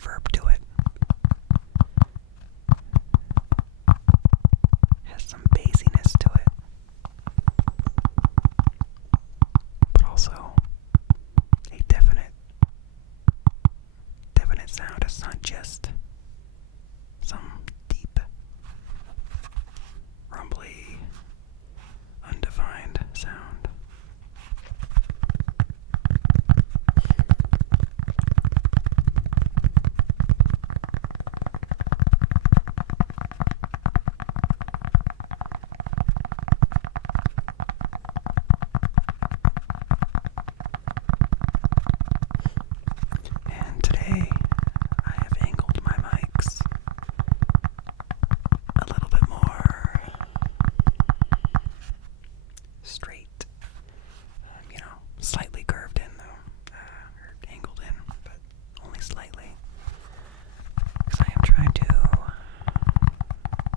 reverb to it. Has some bassiness to it. But also a definite sound. It's not just some deep, rumbly, undefined sound. And today, I have angled my mics a little bit more straight. Slightly curved in though, or angled in, but only slightly. Because I am trying to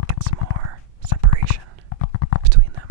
get some more separation between them.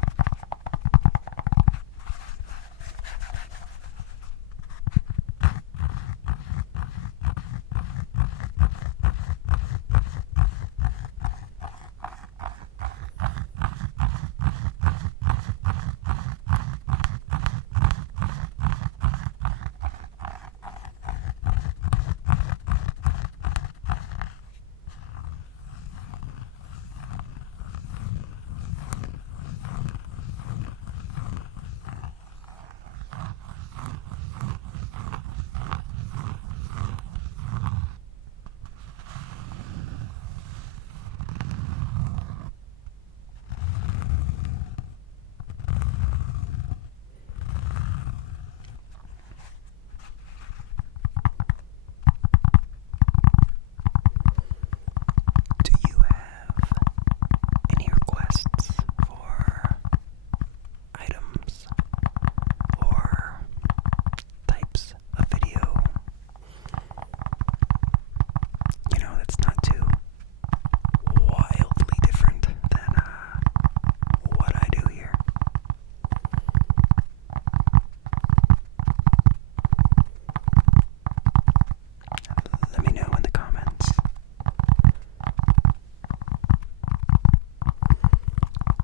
Do you have any requests for items or types of video? That's not too wildly different than what I do here. Let me know in the comments.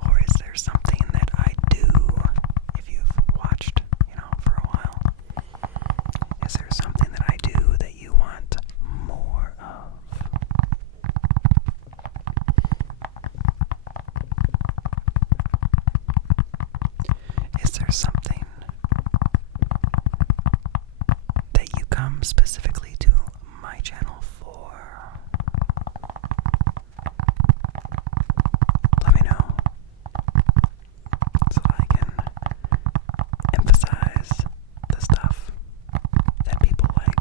Or is there something that I do, if you've watched, for a while, is there something that I do that you want more of? Is there something that you come specifically to my channel for? Let me know so I can emphasize the stuff that people like.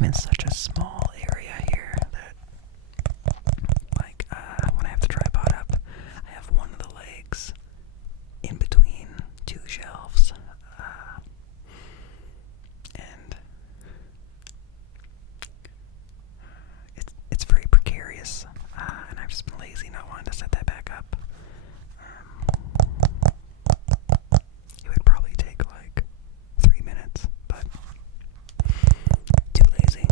I'm in such a small area here that, like, when I have the tripod up, I have one of the legs in between two shelves, and it's very precarious, and I've just been lazy not wanting to set that back up. It would probably take like 3 minutes, but too lazy.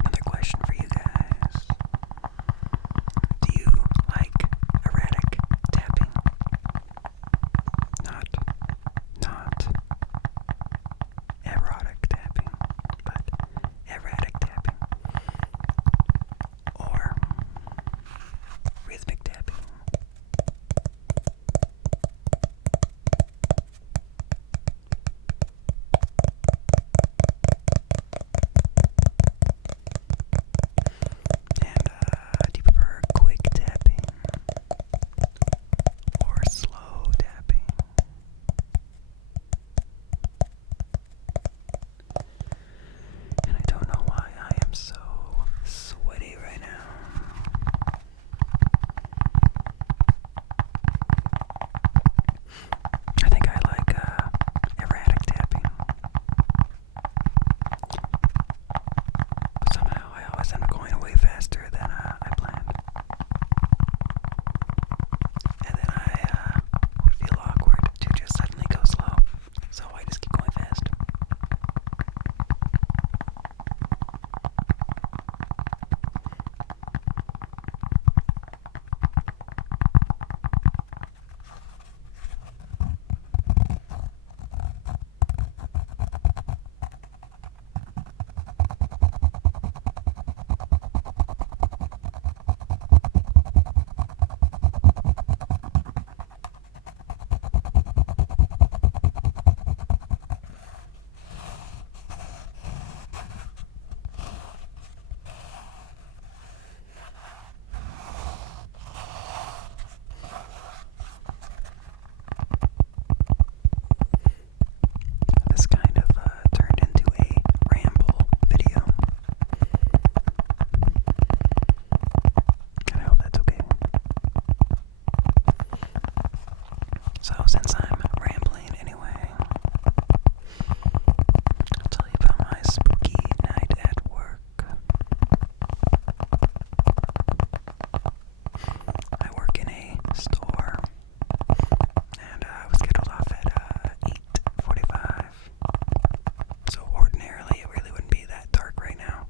Another question for you guys. Do you like erratic tapping? Not erotic tapping, but erratic tapping. Or rhythmic tapping. And do you prefer quick tapping or slow tapping? And I don't know why I am so sweaty right now. I think I like erratic tapping. But somehow I always end up going way faster than I planned. And then I would feel awkward to just suddenly go slow. So I just keep going fast. This kind of turned into a ramble video. And I hope that's okay. So since I'm rambling anyway, I'll tell you about my spooky night at work. I work in a store, and I was scheduled off at 8:45. So ordinarily it really wouldn't be that dark right now.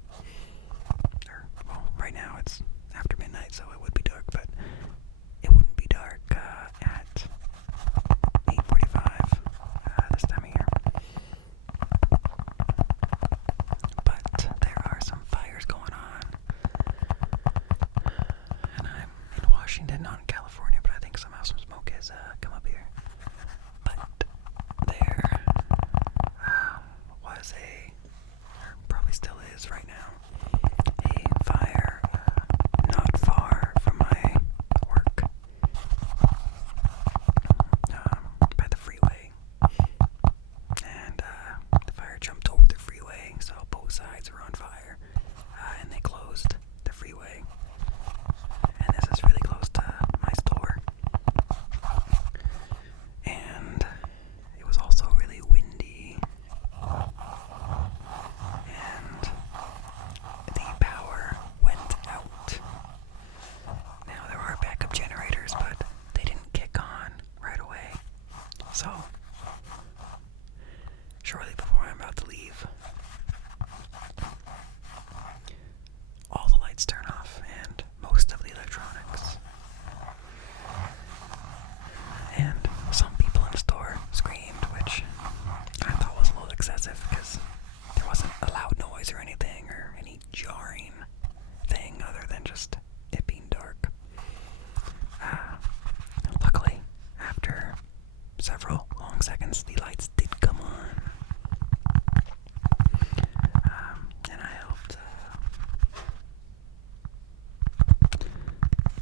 Well, right now it's after midnight, so it would be dark, but it wouldn't be dark at 8:45 this time of year. But there are some fires going on, and I'm in Washington, not in California, but I think somehow some smoke has come up here. But there was or probably still is right now, a fire not far from my work, by the freeway. And the fire jumped over the freeway, so both sides were on fire, and they closed the freeway. And this is really close to my seconds, the lights did come on. And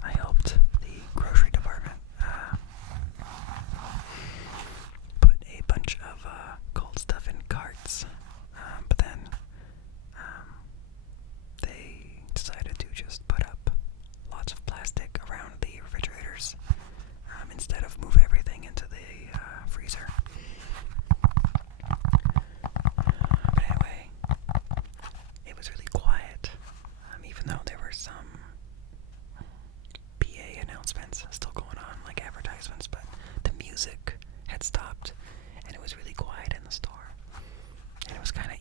I helped the grocery department put a bunch of cold stuff in carts, but then they decided to just put up lots of plastic around the refrigerators instead of move everything into the freezer. But anyway, it was really quiet, even though there were some PA announcements still going on, like advertisements, but the music had stopped, and it was really quiet in the store. And it was kind of